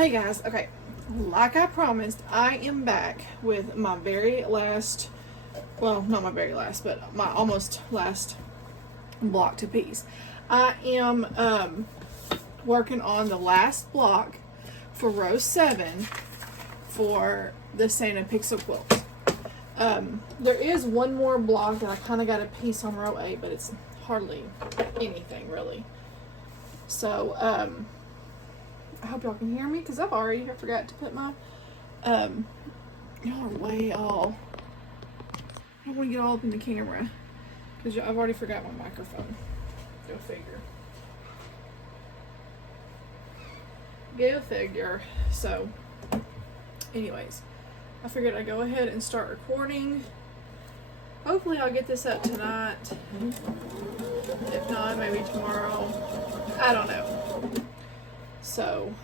Hey guys, okay, like I promised, I am back with my very last, well, not my very last, but my almost last block to piece. I am working on the last block for row 7 for the Santa Pixel Quilt. There is one more block that I kind of got a piece on row 8, but it's hardly anything really. So, I hope y'all can hear me because I've already forgot to put my, y'all are way all, I don't want to get all up in the camera because I've already forgot my microphone. Go figure. Go figure. So, anyways, I figured I'd go ahead and start recording. Hopefully I'll get this up tonight. If not, maybe tomorrow. I don't know. So,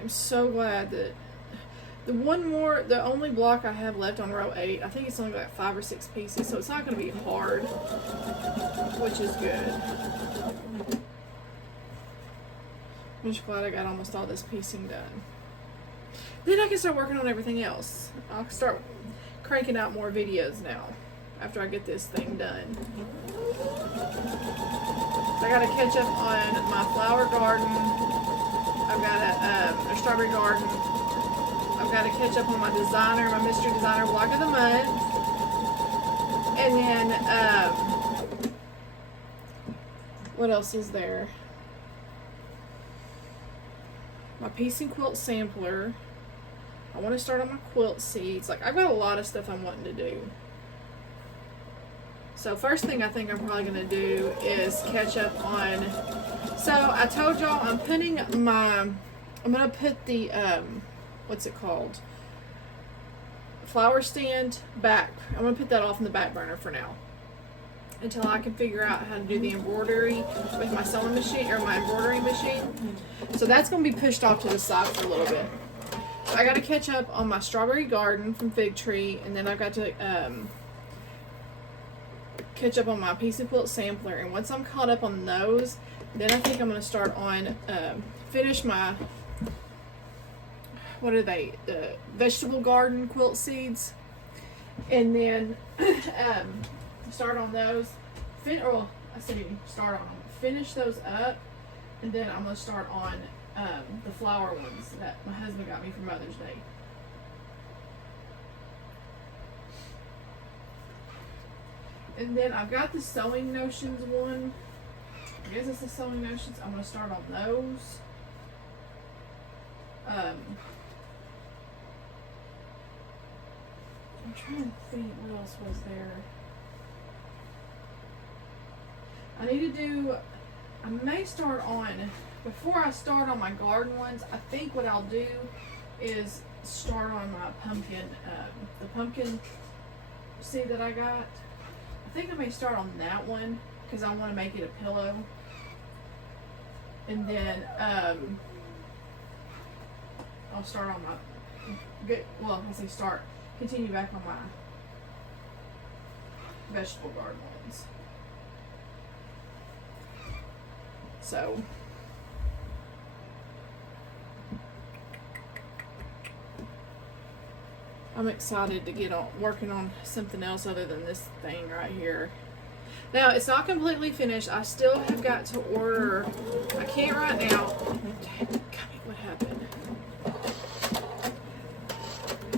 I'm so glad that the only block I have left on row 8, I think it's only like 5 or 6 pieces, so it's not going to be hard, which is good. I'm just glad I got almost all this piecing done. Then I can start working on everything else. I'll start cranking out more videos now after I get this thing done. I gotta catch up on my flower garden. I've got a strawberry garden. I've got to catch up on my designer, my mystery designer block of the month. And then, what else is there? My piece and quilt sampler. I want to start on my quilt seeds. Like, I've got a lot of stuff I'm wanting to do. So first thing I think I'm probably going to do is catch up on, so I told y'all I'm going to put the, what's it called? Flower stand back. I'm going to put that off in the back burner for now until I can figure out how to do the embroidery with my sewing machine, or my embroidery machine. So that's going to be pushed off to the side for a little bit. So I got to catch up on my strawberry garden from Fig Tree, and then I've got to catch up on my piece of quilt sampler. And once I'm caught up on those, then I think I'm going to start on finish my, what are they, the vegetable garden quilt seeds, and then start on those. Finish those up, and then I'm going to start on the flower ones that my husband got me for Mother's Day. And then I've got the Sewing Notions one. I guess it's the Sewing Notions. I'm going to start on those. I'm trying to think what else was there. I may start on, before I start on my garden ones, I think what I'll do is start on my pumpkin, the pumpkin seed that I got. I think I may start on that one because I want to make it a pillow. And then I'll start on continue back on my vegetable garden ones. So I'm excited to get on working on something else other than this thing right here. Now, it's not completely finished. I still have got to order. I can't right now. What happened?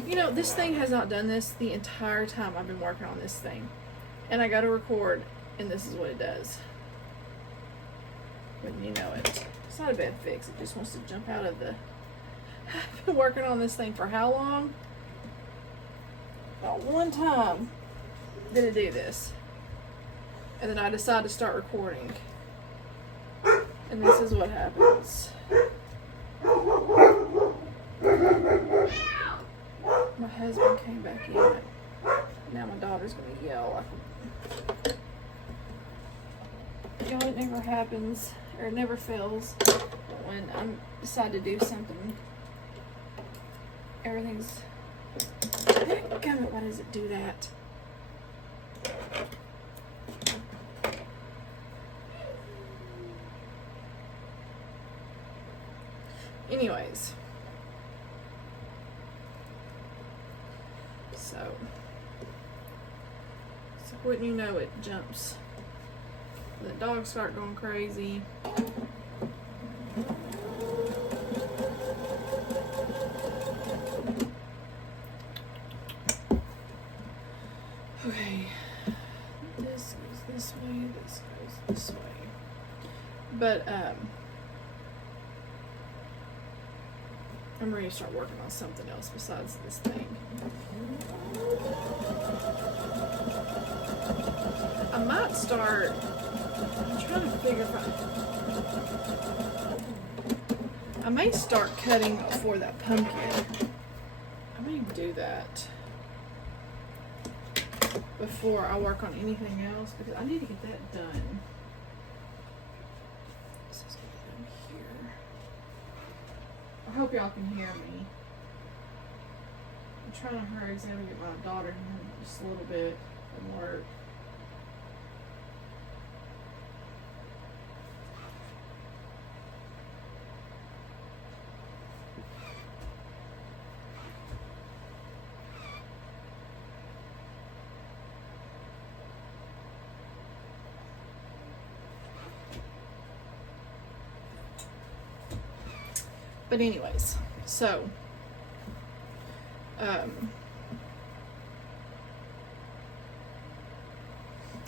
You know, this thing has not done this the entire time I've been working on this thing. And I got to record, and this is what it does. Wouldn't you know it? It's not a bad fix. It just wants to jump out of the... I've been working on this thing for how long? About one time did it do this, and then I decided to start recording, and this is what happens. My husband came back in. Now my daughter's gonna yell. You know, it never happens, or it never fails, when I decide to do something. Everything's... God, why does it do that? anyways, so wouldn't you know it, jumps. The dogs start going crazy. Okay, this goes this way, this goes this way. But I'm ready to start working on something else besides this thing. I might start, I'm trying to figure if I may start cutting for that pumpkin. I may do that before I work on anything else because I need to get that done. This is going here. I hope y'all can hear me. I'm trying to hurry because I gotta get my daughter in just a little bit from work. But anyways, so I'll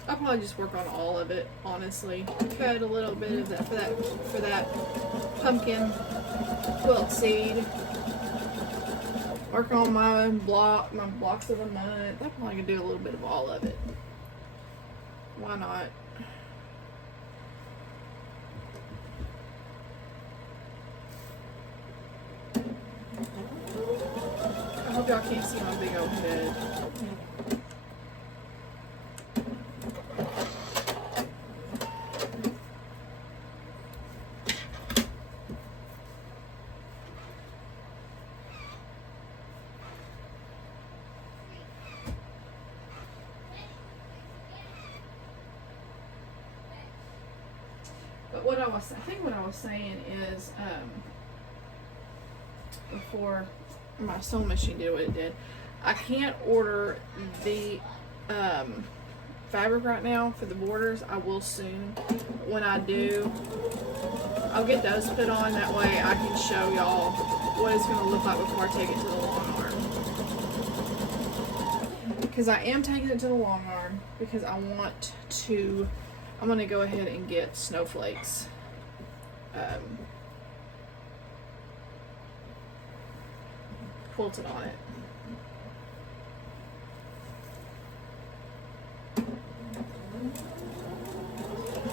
probably just work on all of it, honestly. Cut a little bit of that for that pumpkin quilt seed. Work on my blocks of the month. I'm probably gonna do a little bit of all of it. Why not? I hope y'all can't see my big old head. But what I think what I was saying is, before my sewing machine did what it did, I can't order the fabric right now for the borders. I will soon. When I do, I'll get those put on. That way I can show y'all what it's going to look like before I take it to the long arm. Because I am taking it to the long arm because I'm going to go ahead and get snowflakes. Quilted on it.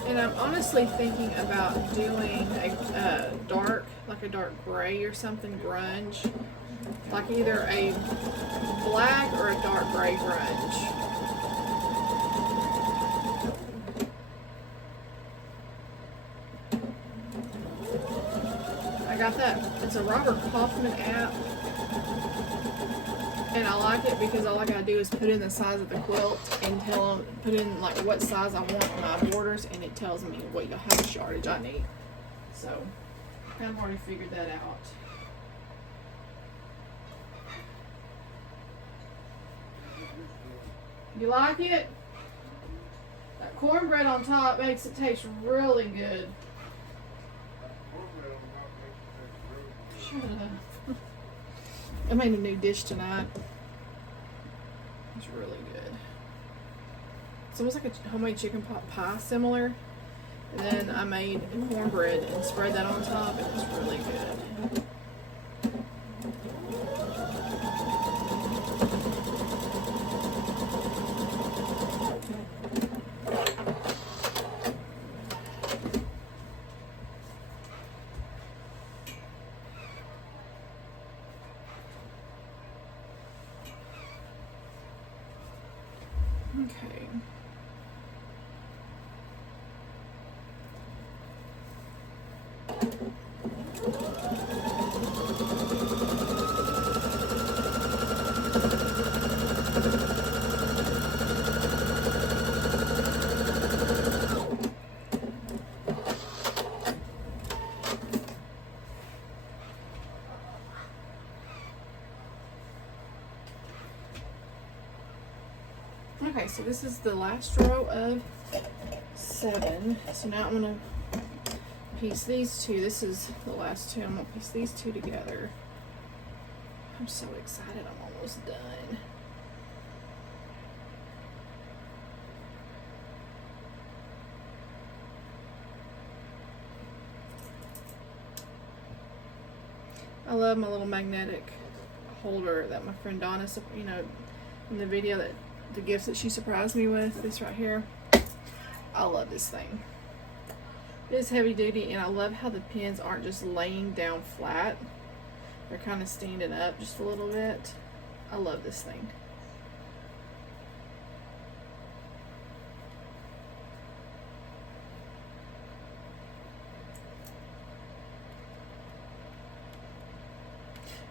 And I'm honestly thinking about doing a dark gray or something, grunge. Like either a black or a dark gray grunge. I got that. It's a Robert Kaufman app. And I like it because all I gotta do is put in the size of the quilt and put in like what size I want my borders, and it tells me what how much yardage I need. So I've already figured that out. You like it? That cornbread on top makes it taste really good. Shut up. I made a new dish tonight. It's really good. It's almost like a homemade chicken pot pie, similar. And then I made cornbread and spread that on top, and it's really good. Okay. so this is the last row of 7. So now I'm gonna piece these two. This is the last 2. I'm gonna piece these 2 together. I'm so excited, I'm almost done. I love my little magnetic holder that my friend Donna, you know, in the video, that the gifts that she surprised me with, this right here. I love this thing. It's heavy duty, and I love how the pins aren't just laying down flat. They're kind of standing up just a little bit. I love this thing.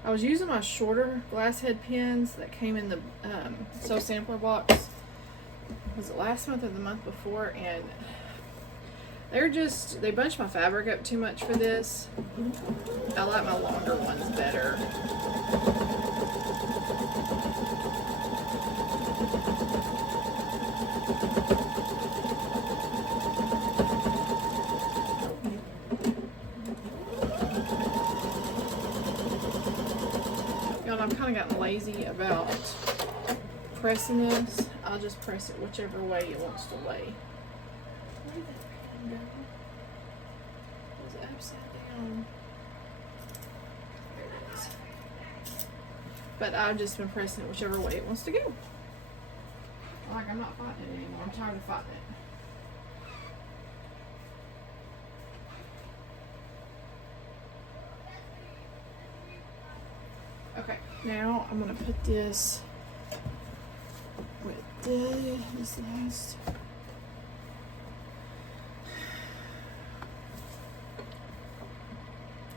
I was using my shorter glass head pins that came in the Sew Sampler box. Was it last month or the month before? And they bunched my fabric up too much for this. I like my longer ones better. I've kind of gotten lazy about pressing this. I'll just press it whichever way it wants to lay. Where did that pen go? Was it upside down? There it is. But I've just been pressing it whichever way it wants to go. Like, I'm not fighting it anymore. I'm tired of fighting it. Okay, now I'm gonna put this with this last.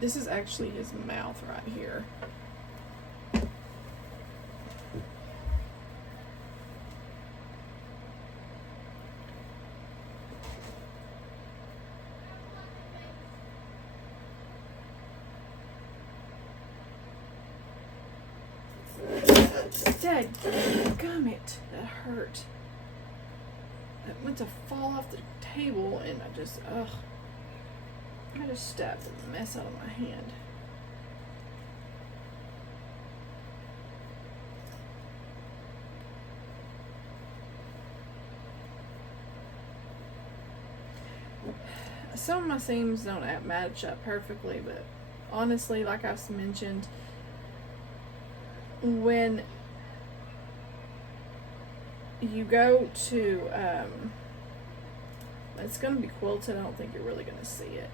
This is actually his mouth right here. Dadgummit, that hurt. That went to fall off the table, and I just stabbed the mess out of my hand. Some of my seams don't match up perfectly, but honestly, like I've mentioned, when you go to it's going to be quilted, I don't think you're really going to see it.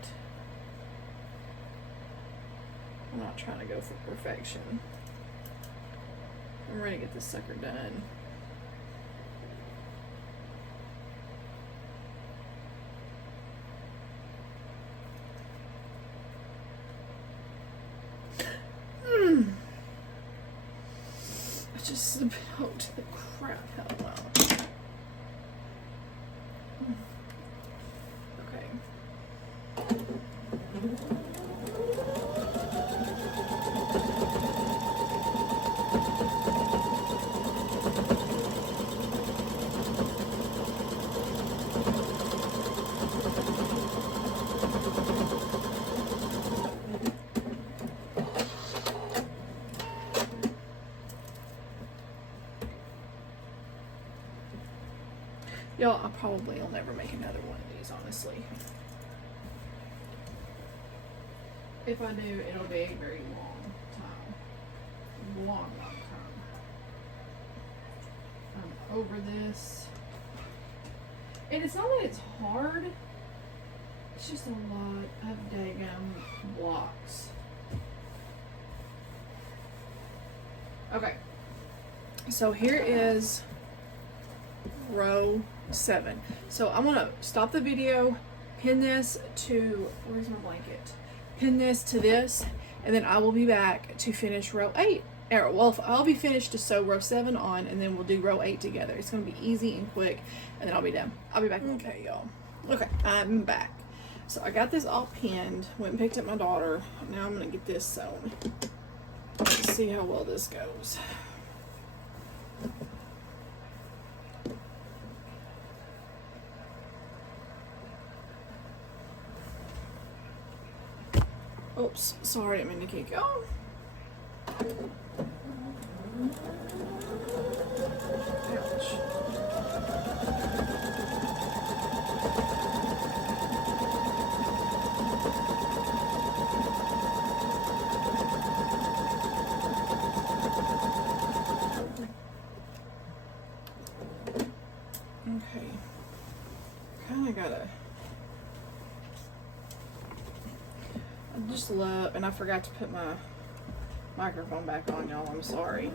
I'm not trying to go for perfection. I'm ready to get this sucker done. I just spilled the crap out of my mouth. Okay. Y'all, I probably will never make another one of these, honestly. If I do, it'll be a very long time. Long time. I'm over this. And it's not that it's hard. It's just a lot of daggum blocks. Okay. So here is row 7. So I'm gonna stop the video, pin this to, where's my blanket? Pin this to this, and then I will be back to finish row 8. Well, I'll be finished to sew row 7 on, and then we'll do row 8 together. It's gonna be easy and quick, and then I'll be done. I'll be back. Okay, y'all. Okay, I'm back. So I got this all pinned, went and picked up my daughter. Now I'm gonna get this sewn. Let's see how well this goes. Oops, sorry, I didn't mean to keep going. Ouch. Okay. Kinda gotta. I just love, and I forgot to put my microphone back on, y'all. I'm sorry.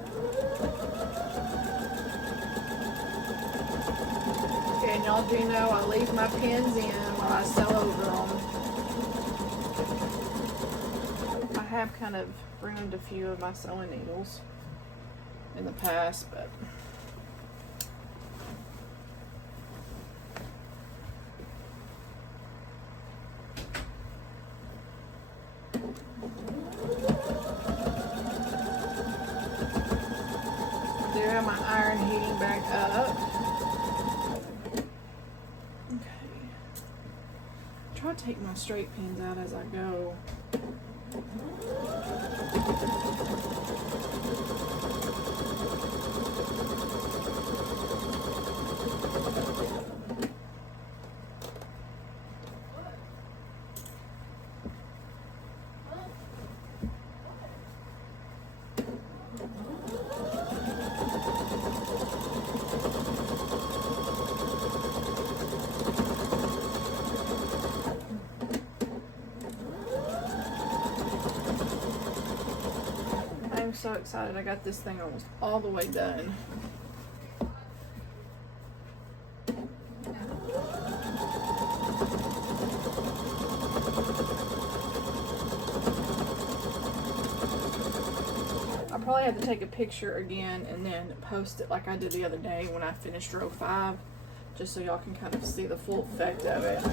Okay, and y'all do know I leave my pins in while I sew over them. I have kind of ruined a few of my sewing needles in the past, but there, my iron heating back up. Okay. Try to take my straight pins out as I go. I'm so excited. I got this thing almost all the way done. I probably have to take a picture again and then post it like I did the other day when I finished row 5, just so y'all can kind of see the full effect of it.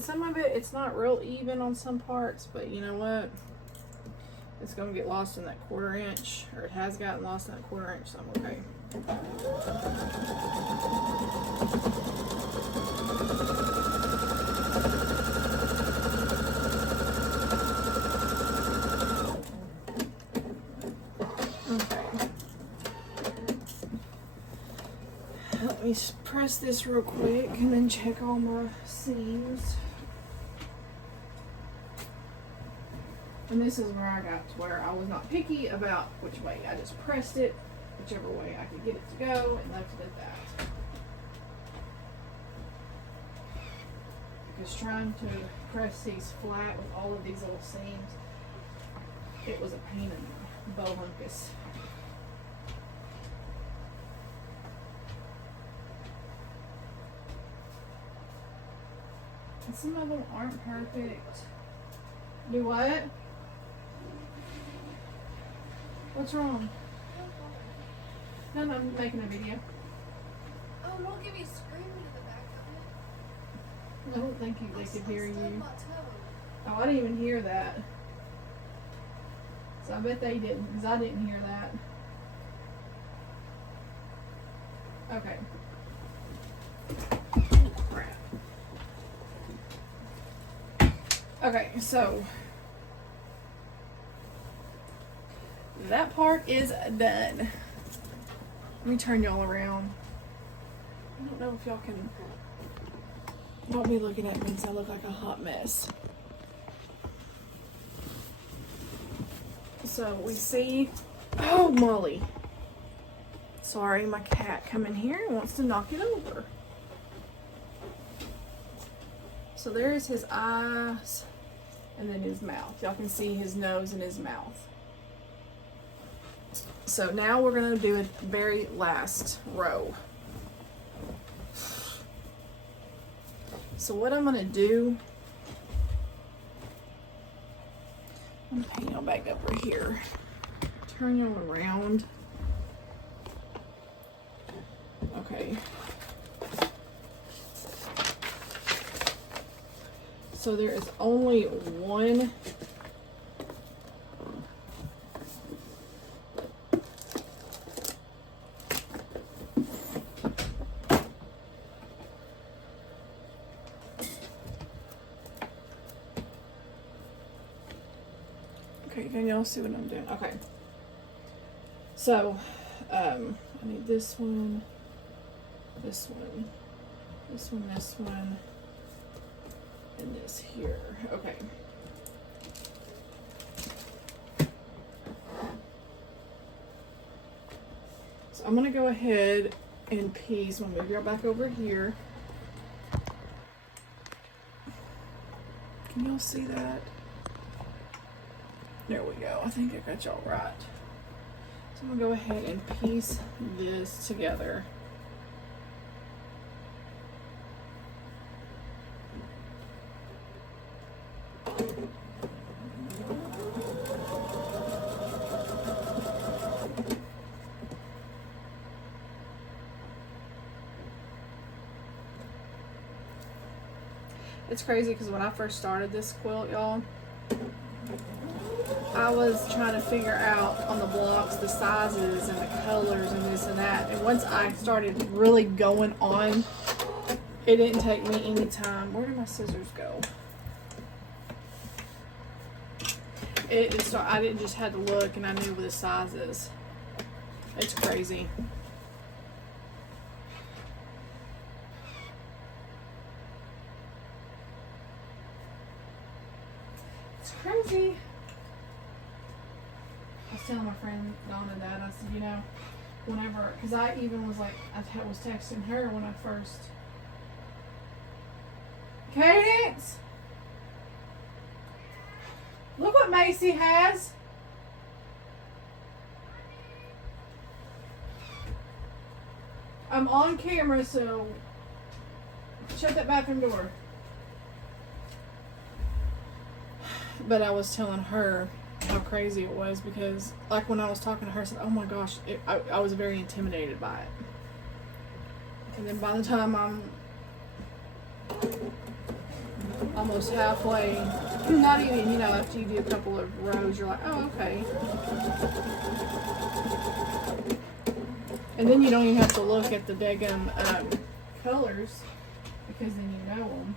Some of it, it's not real even on some parts, but you know what? It's gonna get lost in that 1/4 inch, or it has gotten lost in that 1/4 inch, so I'm okay. Okay. Let me press this real quick and then check all my seams. And this is where I got to where I was not picky about which way. I just pressed it whichever way I could get it to go and left it at that. Because trying to press these flat with all of these little seams, it was a pain in the bohunkus. And some of them aren't perfect. Do what? What's wrong? No, I'm making a video. Oh, don't give me screaming in the back of it. I don't think they could hear you. My toe. Oh, I didn't even hear that. So I bet they didn't, because I didn't hear that. Okay. Crap. Okay, so that part is done. Let me turn y'all around. I don't know if y'all can. Don't be looking at me because I look like a hot mess. So we see, oh Molly, sorry, my cat come in here and wants to knock it over. So there's his eyes and then his mouth. Y'all can see his nose and his mouth. So now we're gonna do a very last row. So what I'm gonna do, I'm gonna hang y'all back over here. turn y'all around. Okay. So there is only one okay, can y'all see what I'm doing? Okay. So, I need this one, this one, this one, this one, and this here. Okay. So I'm gonna go ahead and piece. I'm gonna move y'all back over here. Can y'all see that? There we go. I think I got y'all right. So I'm gonna go ahead and piece this together. It's crazy because when I first started this quilt, y'all, I was trying to figure out on the blocks the sizes and the colors and this and that. And once I started really going on, it didn't take me any time. Where did my scissors go? I didn't just have to look and I knew the sizes. It's crazy. It's crazy. I was telling my friend Donna that. I said, you know, whenever, because I even was like, I was texting her when I first. Cadence! Look what Macy has. I'm on camera, so shut that bathroom door. But I was telling her how crazy it was because, like, when I was talking to her, I said, oh my gosh, I was very intimidated by it. And then by the time I'm almost halfway, not even, you know, after you do a couple of rows, you're like, oh, okay. And then you don't even have to look at the daggum colors because then you know them.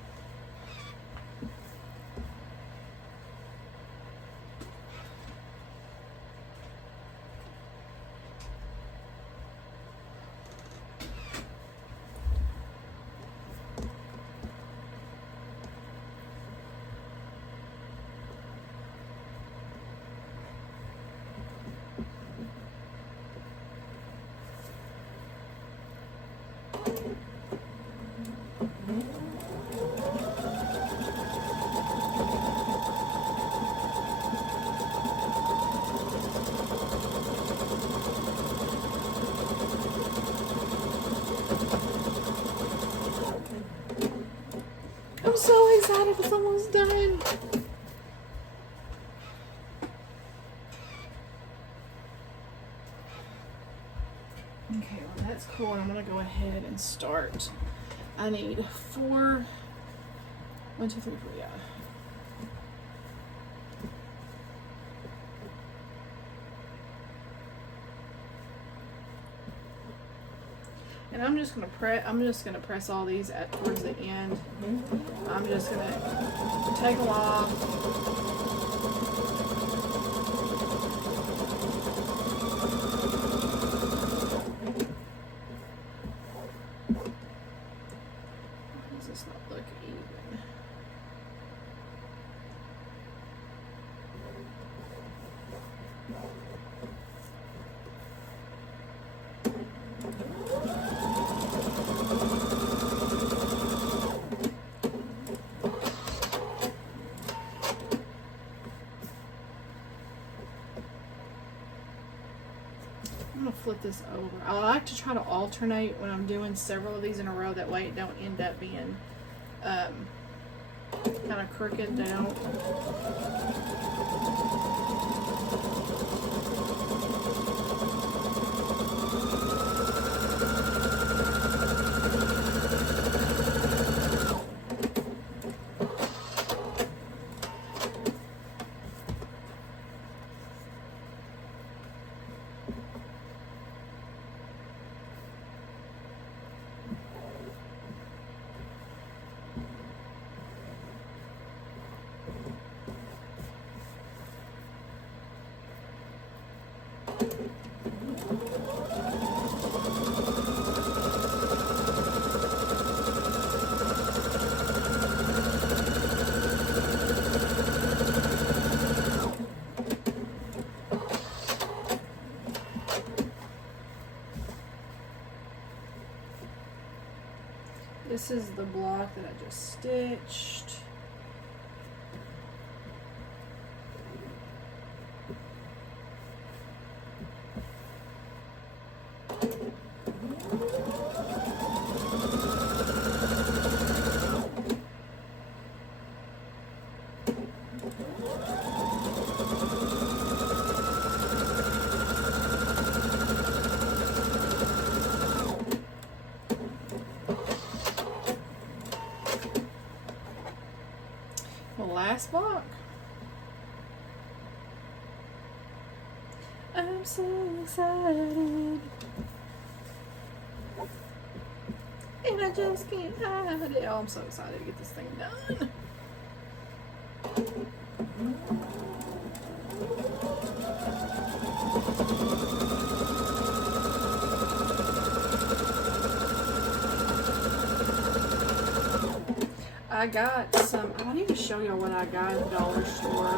I'm so excited it's almost done. Okay, well that's cool, and I'm gonna go ahead and start. I need 4, 1, 2, 3, 4, yeah. And I'm just gonna press all these towards the end. I'm just gonna take them off. I'm gonna flip this over. I like to try to alternate when I'm doing several of these in a row. That way it don't end up being kind of crooked down. this is the block that I just stitched. Last block. I'm so excited, and I just can't hide it. Oh, I'm so excited to get this thing done. I got some, I need to show y'all what I got at the dollar store.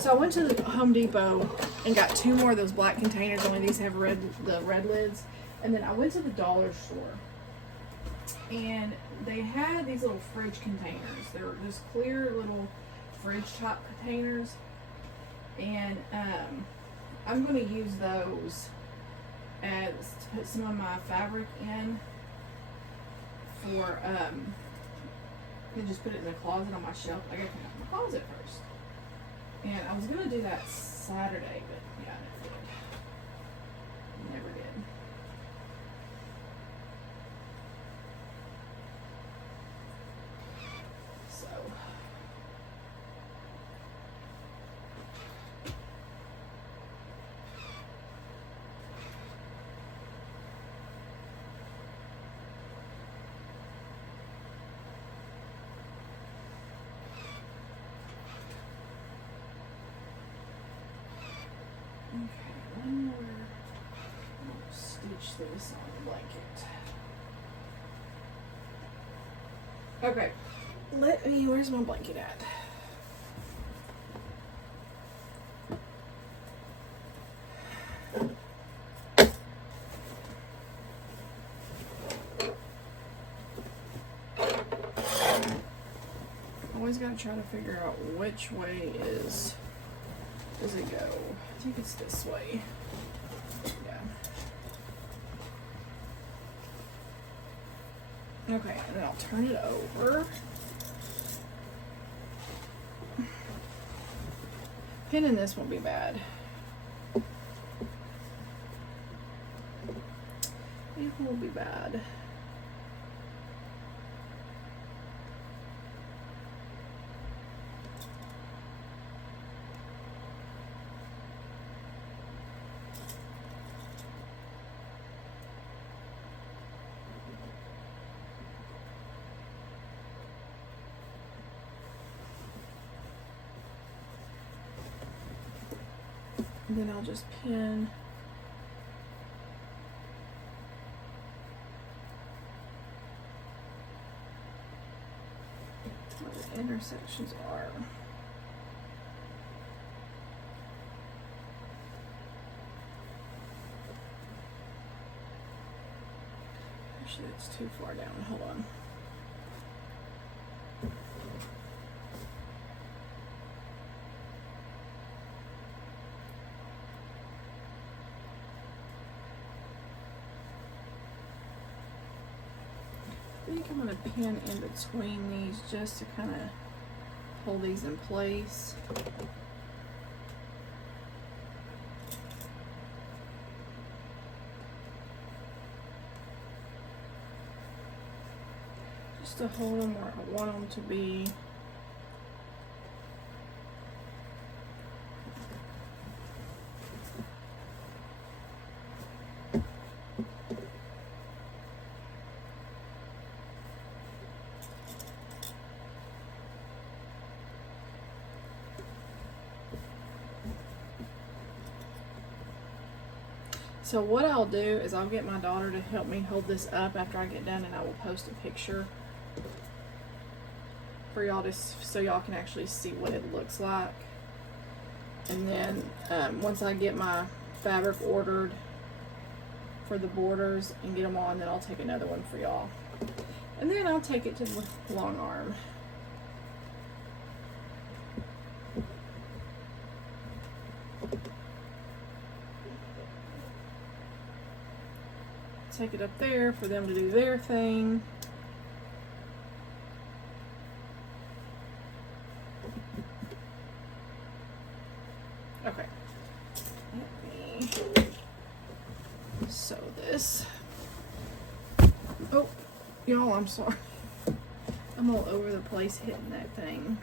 So I went to the Home Depot and got 2 more of those black containers. Only these have the red lids. And then I went to the dollar store and they had these little fridge containers. They were just clear little fridge top containers. And I'm going to use those as to put some of my fabric in for and just put it in the closet on my shelf. I gotta clean out my closet first. And I was gonna do that Saturday, but yeah, I never did. Never did. So okay, one more. I'll stitch this on the blanket. Okay, where's my blanket at? Always gotta try to figure out which way does it go. I think it's this way. Yeah. Okay, and then I'll turn it over. Pinning this won't be bad. It won't be bad. And then I'll just pin where the intersections are. Actually, it's too far down. Hold on. I think I'm going to pin in between these just to kind of hold these in place. Just to hold them where I want them to be. So what I'll do is I'll get my daughter to help me hold this up after I get done, and I will post a picture for y'all to, so y'all can actually see what it looks like. And then once I get my fabric ordered for the borders and get them on, then I'll take another one for y'all. And then I'll take it to the long arm. Take it up there for them to do their thing. Okay. Let me sew this. Oh, y'all, I'm sorry. I'm all over the place hitting that thing.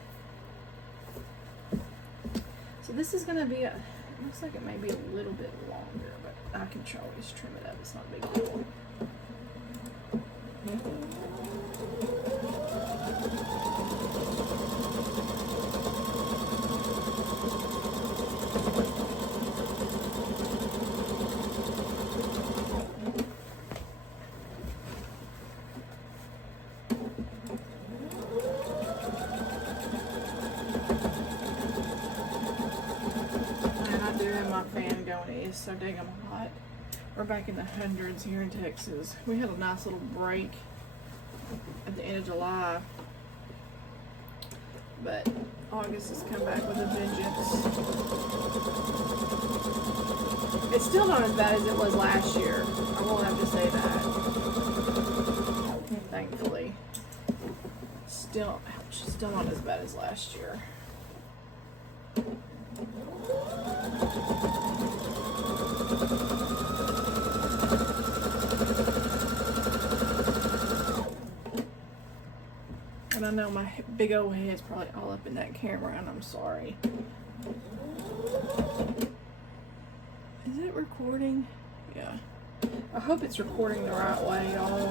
So this is gonna be looks like it may be a little bit longer, but I can always trim it up. It's not a big deal. It's so dang hot. We're back in the hundreds here in Texas. We had a nice little break at the end of July, but August has come back with a vengeance. It's still not as bad as it was last year. I won't have to say that. Thankfully, still not as bad as last year. And I know my big old head's probably all up in that camera, and I'm sorry. Is it recording? Yeah. I hope it's recording the right way, y'all.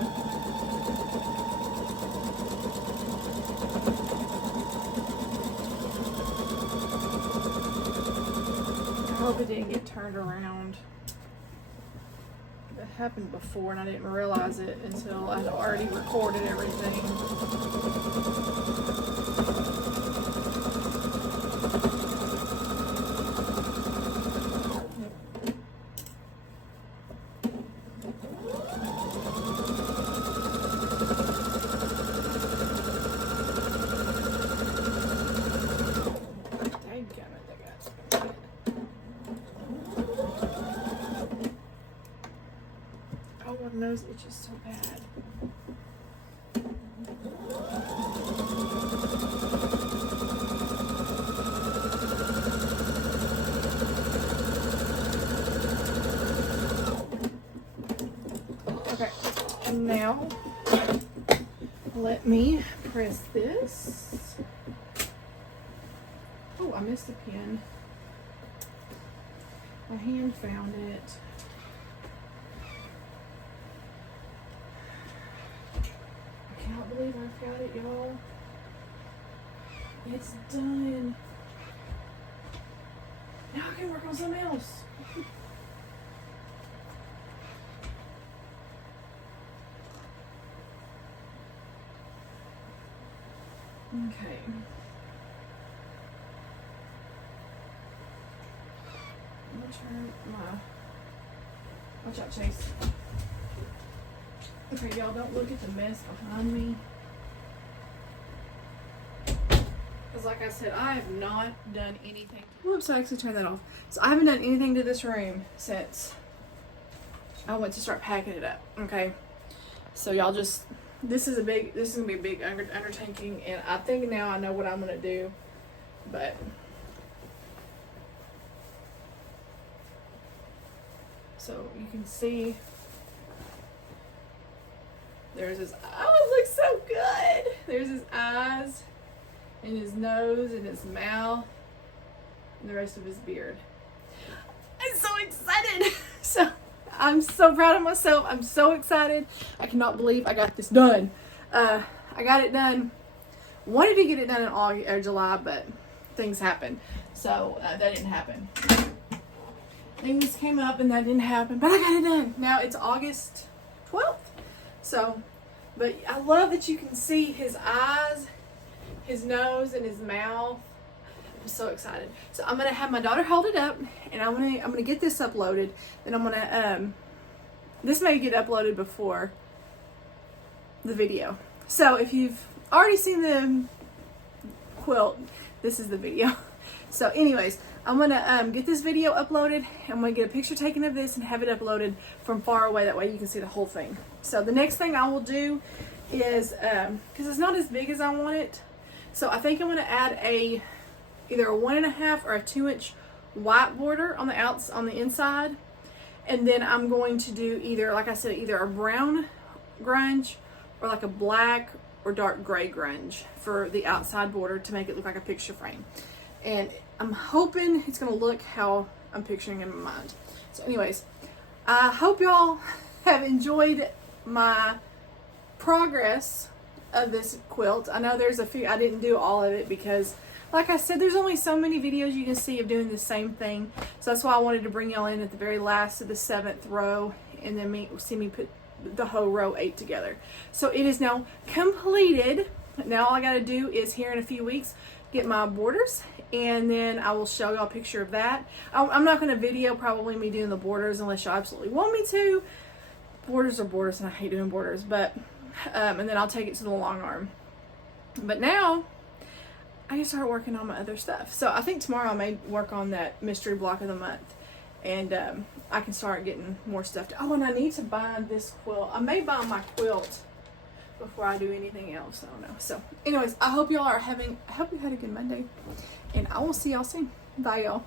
I hope it didn't get turned around. It happened before and I didn't realize it until I'd already recorded everything. My nose itches so bad. Okay, now let me press this. Oh, I missed a pin. My hand found it. I can't believe I've got it, y'all. It's done. Now I can work on something else. Okay. I'm gonna turn my, watch out, Chase. Okay, y'all, don't look at the mess behind me. Because like I said, I have not done anything. Whoops, I actually turned that off. So I haven't done anything to this room since I went to start packing it up, okay? So y'all just, this is gonna be a big undertaking, and I think now I know what I'm gonna do, but so you can see there's his, oh, it looks so good. There's his eyes and his nose and his mouth and the rest of his beard. I'm so excited. So I'm so proud of myself. I'm so excited. I cannot believe I got this done. I got it done. Wanted to get it done in August or July, but things happened. So that didn't happen. Things came up and that didn't happen, but I got it done. Now it's August 12th. So, but I love that you can see his eyes, his nose, and his mouth. I'm so excited. So I'm gonna have my daughter hold it up, and I'm gonna get this uploaded. Then I'm gonna this may get uploaded before the video. So if you've already seen the quilt, this is the video. So anyways, I'm gonna get this video uploaded. I'm gonna get a picture taken of this and have it uploaded from far away. That way you can see the whole thing. So the next thing I will do is, because it's not as big as I want it, so I think I'm gonna add either a 1.5 or a 2-inch white border on the inside, and then I'm going to do either, like I said, either a brown grunge or like a black or dark gray grunge for the outside border to make it look like a picture frame. And I'm hoping it's going to look how I'm picturing in my mind. So anyways, I hope y'all have enjoyed my progress of this quilt. I know there's a few, I didn't do all of it because, like I said, there's only so many videos you can see of doing the same thing. So that's why I wanted to bring y'all in at the very last of the 7th row and then see me put the whole row 8 together. So it is now completed. Now all I got to do is here in a few weeks get my borders, and then I will show y'all a picture of that. I'm not going to video probably me doing the borders unless y'all absolutely want me to. Borders are borders and I hate doing borders, but and then I'll take it to the long arm. But now I can start working on my other stuff. So I think tomorrow I may work on that mystery block of the month, and I can start getting more stuff. Oh, and I need to buy this quilt. I may buy my quilt before I do anything else. I don't know. So anyways, I hope y'all are I hope you had a good Monday, and I will see y'all soon. Bye y'all.